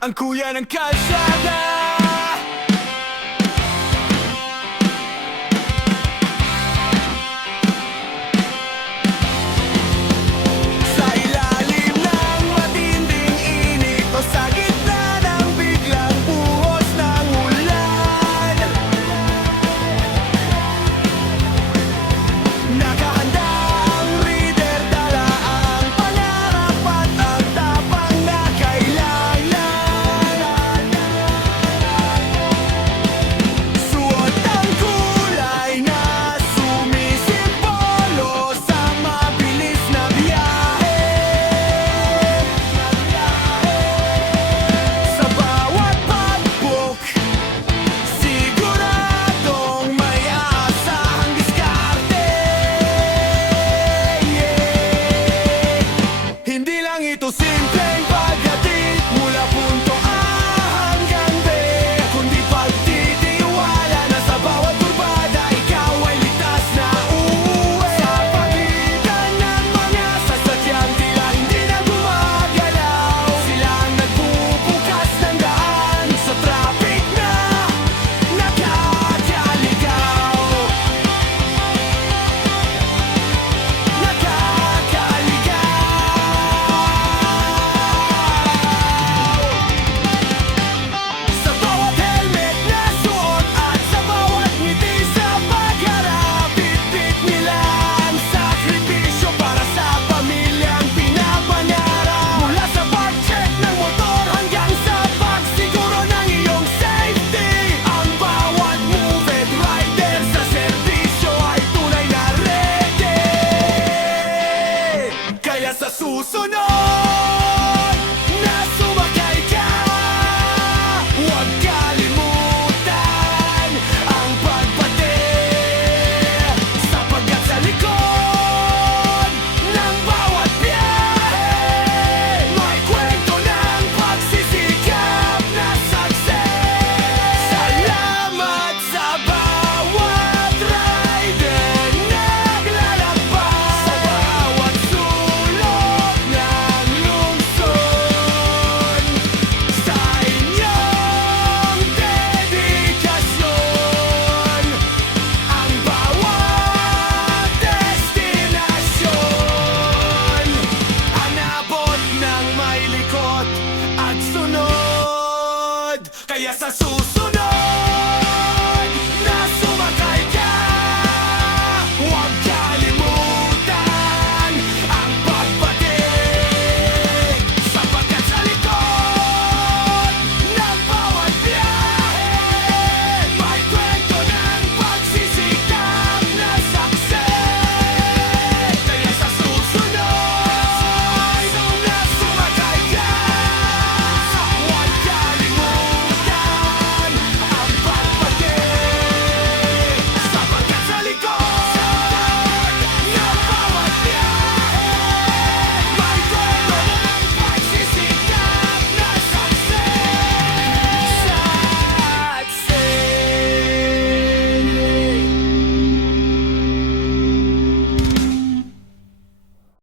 ang kuya ng kalsada. Sa ilalim ng matinding init o sa gitna ng biglang buhos ng ulan, nakahandang reader, dala ang pangarap at ang tapang na kailangan. Suot ang kulay na sumisimbolo sa mabilis na biyahe. Sa bawat pagbuk, siguradong may aasahang diskarte. Hindi lang ito simpleng paghatid mula punto A hanggang B, kundi pagtitiwala na sa bawat kurbada ikaw ay ligtas na uuwi. Sa pagitan ng mga sasakyang tila hindi na gumagalaw, sila ang nagbubukas ng daan sa traffic na nakakaligaw. Sa bawat helmet na suot at sa bawat ngiti sa pagharap, bitbit nila ang sakripisyo para sa pamilyang pinapangarap. Mula sa pag-check ng motor hanggang sa pagsiguro ng iyong safety, ang bawat moved rider sa serbisyo ay tunay na ready. Kaya sa susunod na sumakay ka, huwag kalimutan ang pagbati, sapagkat sa likod ng bawat biyahe may kwento ng pagsisikap na success. Salamat sa bawat rider naglalakbay sa bawat sulok ng lungsod. Sa inyong dedikasyon, ang bawat destinasyon anabot ng may likot at sunod. Kaya sa